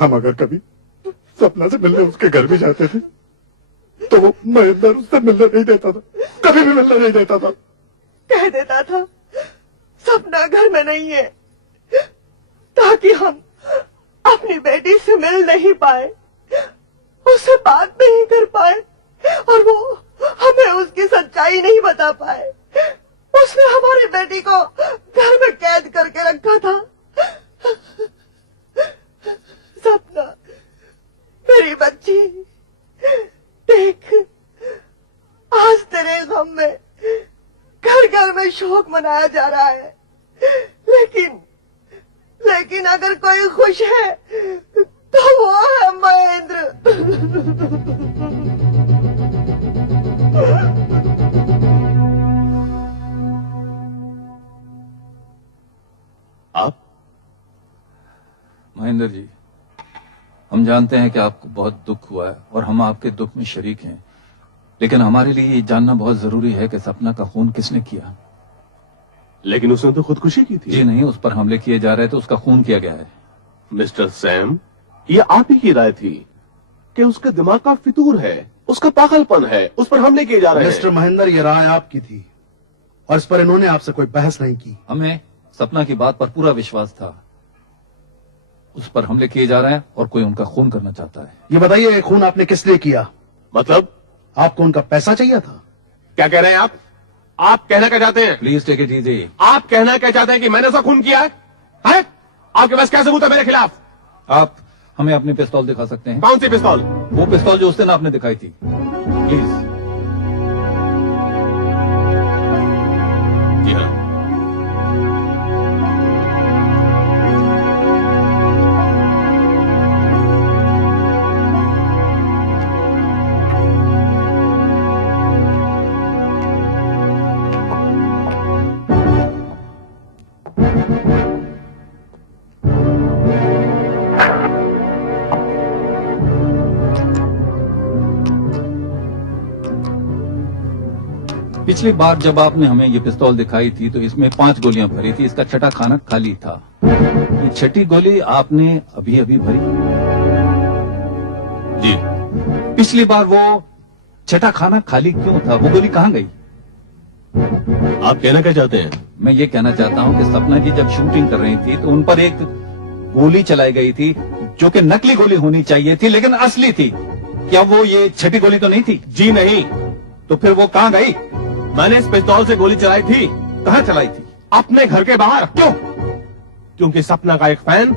हम अगर कभी सपना से मिलने उसके घर भी जाते थे तो वो महेंद्र उससे मिलने नहीं देता था, कभी भी मिलने नहीं देता था। कह देता था सपना घर में नहीं है, ताकि हम अपनी बेटी से मिल नहीं पाए, उससे बात नहीं कर पाए और वो हमें उसकी सच्चाई नहीं बता पाए। उसने हमारी बेटी को घर में कैद करके रखा था। सपना, मेरी बच्ची, देख आज तेरे गम में घर घर में शोक मनाया जा रहा है, लेकिन अगर कोई खुश है तो वो है महेंद्र। आप? महेंद्र जी, हम जानते हैं कि आपको बहुत दुख हुआ है और हम आपके दुख में शरीक हैं, लेकिन हमारे लिए ये जानना बहुत जरूरी है कि सपना का खून किसने किया। लेकिन उसने तो खुदकुशी की थी। जी नहीं, उस पर हमले किए जा रहे थे, उसका खून किया गया है। मिस्टर सैम, ये आप ही की राय थी कि उसके दिमाग का फितूर है, उसका पागलपन है, उस पर हमले किए जा रहे हैं। मिस्टर महेंद्र, ये राय आपकी थी और इस पर इन्होंने आपसे कोई बहस नहीं की। हमें सपना की बात पर पूरा विश्वास था। उस पर हमले किए जा रहे हैं और कोई उनका खून करना चाहता है। ये बताइए, ये खून आपने किस लिए किया? मतलब? आपको उनका पैसा चाहिए था? क्या कह रहे हैं आप कहना क्या चाहते हैं? Please take it easy. आप कहना क्या चाहते हैं कि मैंने उसका खून किया है? आपके पास क्या सबूत है मेरे खिलाफ? आप हमें अपनी पिस्तौल दिखा सकते हैं? कौन सी पिस्तौल? वो पिस्तौल जो उस दिन आपने दिखाई थी, प्लीज। जी हाँ। पिछली बार जब आपने हमें ये पिस्तौल दिखाई थी तो इसमें 5 गोलियां भरी थी, इसका छठा खाना खाली था। ये छठी गोली आपने अभी अभी भरी? जी। पिछली बार वो छठा खाना खाली क्यों था? वो गोली कहां गई? आप कहना क्या चाहते हैं? मैं ये कहना चाहता हूं कि सपना जी जब शूटिंग कर रही थी तो उन पर एक गोली चलाई गई थी जो कि नकली गोली होनी चाहिए थी लेकिन असली थी। क्या वो ये छठी गोली तो नहीं थी? जी नहीं। तो फिर वो कहां गई? मैंने इस पिस्तौल से गोली चलाई थी। कहां चलाई थी? अपने घर के बाहर। क्यों? क्योंकि सपना का एक फैन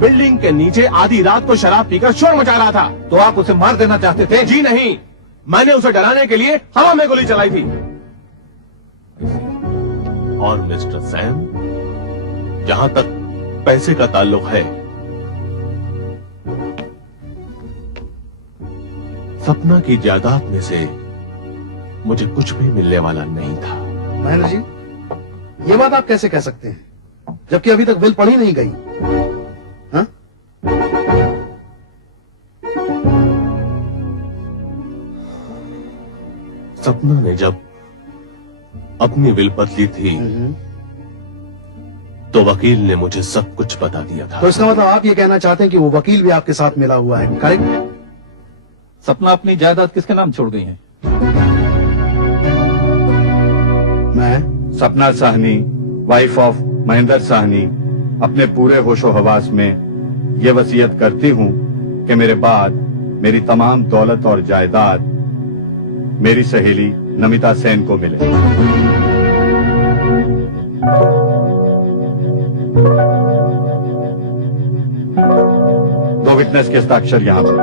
बिल्डिंग के नीचे आधी रात को शराब पीकर शोर मचा रहा था। तो आप उसे मार देना चाहते थे? जी नहीं, मैंने उसे डराने के लिए हवा में गोली चलाई थी। और मिस्टर सैम, जहां तक पैसे का ताल्लुक है, सपना की जायदाद में से मुझे कुछ भी मिलने वाला नहीं था। महेंद्र जी, ये बात आप कैसे कह सकते हैं जबकि अभी तक बिल पढ़ी नहीं गई? हाँ? सपना ने जब अपनी विल बदली थी तो वकील ने मुझे सब कुछ बता दिया था। तो इसका मतलब आप ये कहना चाहते हैं कि वो वकील भी आपके साथ मिला हुआ है, करेक्ट? सपना अपनी जायदाद किसके नाम छोड़ गई है? मैं सपना साहनी, वाइफ ऑफ महेंद्र साहनी, अपने पूरे होशो हवास में ये वसीयत करती हूं कि मेरे बाद मेरी तमाम दौलत और जायदाद मेरी सहेली नमिता सेन को मिले। दो विटनेस के हस्ताक्षर यहां पर।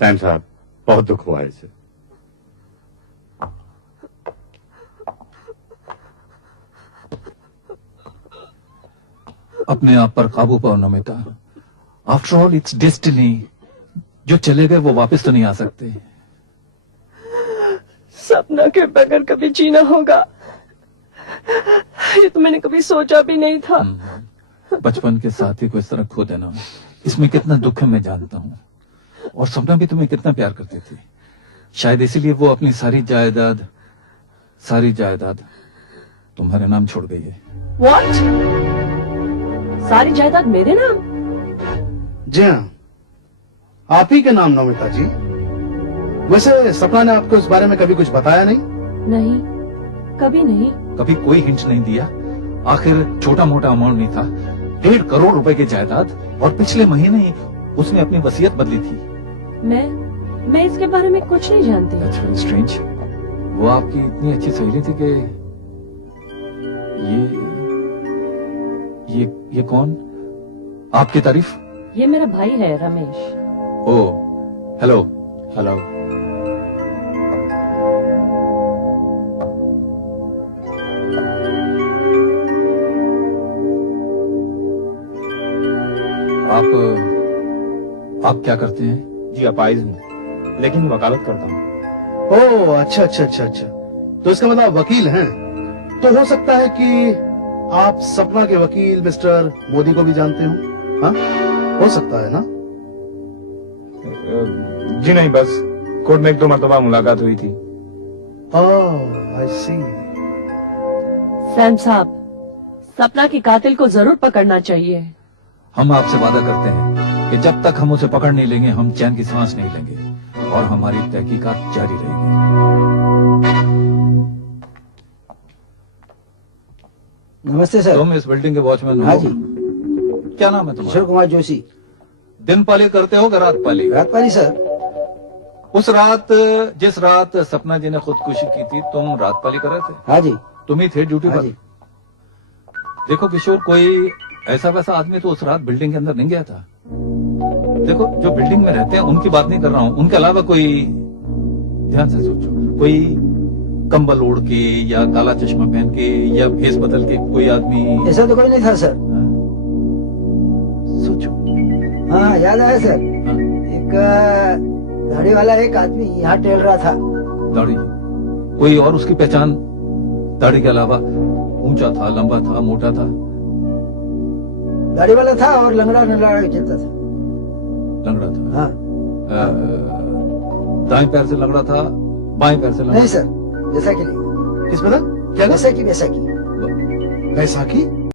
सैम साहब, बहुत दुख हुआ है इसे। अपने आप पर काबू पाओ Namita. After all it's destiny. जो चले गए वो वापस तो नहीं आ सकते। सपना के बगैर कभी जीना होगा, ये तो मैंने कभी सोचा भी नहीं था। बचपन के साथी को इस तरह खो देना, इसमें कितना दुख है मैं जानता हूँ। और सपना भी तुम्हें कितना प्यार करती थी। शायद इसीलिए वो अपनी सारी जायदाद तुम्हारे नाम छोड़ गई है। व्हाट? सारी जायदाद मेरे नाम? जी हाँ, आप ही के नाम नमिता जी। वैसे सपना ने आपको इस बारे में कभी कुछ बताया नहीं? नहीं, कभी नहीं। कभी कोई हिंट नहीं दिया? आखिर छोटा मोटा अमाउंट नहीं था, 1.5 करोड़ रुपए की जायदाद, और पिछले महीने ही उसने अपनी वसीयत बदली थी। मैं इसके बारे में कुछ नहीं जानती। That's very strange। वो आपकी इतनी अच्छी सहेली थी कि ये कौन? आपकी तारीफ? ये मेरा भाई है रमेश। ओ, हेलो। हेलो। आप क्या करते हैं? जी अपाइज हूँ, लेकिन वकालत करता हूँ। ओह अच्छा। तो इसका मतलब आप वकील हैं। तो हो सकता है कि आप सपना के वकील मिस्टर मोदी को भी जानते हो। हाँ, हो सकता है ना? जी नहीं, बस कोर्ट में 1-2 मरतबा मुलाकात हुई थी। ओह आई सी। सैम साहब, सपना के कातिल को जरूर पकड़ना चाहिए। हम आपसे वादा करते हैं कि जब तक हम उसे पकड़ नहीं लेंगे हम चैन की सांस नहीं लेंगे और हमारी तहकीकात जारी रहेगी। नमस्ते सर। तुम इस बिल्डिंग के वॉचमैन हो? हाँ जी। क्या नाम है किशोर तुम्हारा? कुमार जोशी। दिन पाली करते हो कि रात पाली? रात पाली सर। उस रात, जिस रात सपना जी ने खुदकुशी की थी, तुम रात पाली कर रहे थे? हाँ जी। तुम ही थे ड्यूटी हाँ पर? जी। देखो किशोर, कोई ऐसा वैसा आदमी तो उस रात बिल्डिंग के अंदर नहीं गया था। देखो, जो बिल्डिंग में रहते हैं उनकी बात नहीं कर रहा हूं, उनके अलावा कोई, ध्यान से सोचो, कोई कंबल ओढ़ के या काला चश्मा पहन के या भेस बदल के कोई आदमी? ऐसा तो कोई नहीं था सर। हाँ? सोचो। हाँ याद आया सर। हाँ? एक दाढ़ी वाला एक आदमी यहाँ टहल रहा था। दाढ़ी? कोई और उसकी पहचान दाढ़ी के अलावा? ऊंचा था, लंबा था, मोटा था? दाढ़ी वाला था और लंगड़ा नंगड़ा चलता था। लंगड़ा था? हाँ। दाएं पैर से लंगड़ा था, बाएं पैर से लंगड़ा? नहीं सर, बैसाखी नहीं। किस पता क्या? बैसाखी। बैसाखी?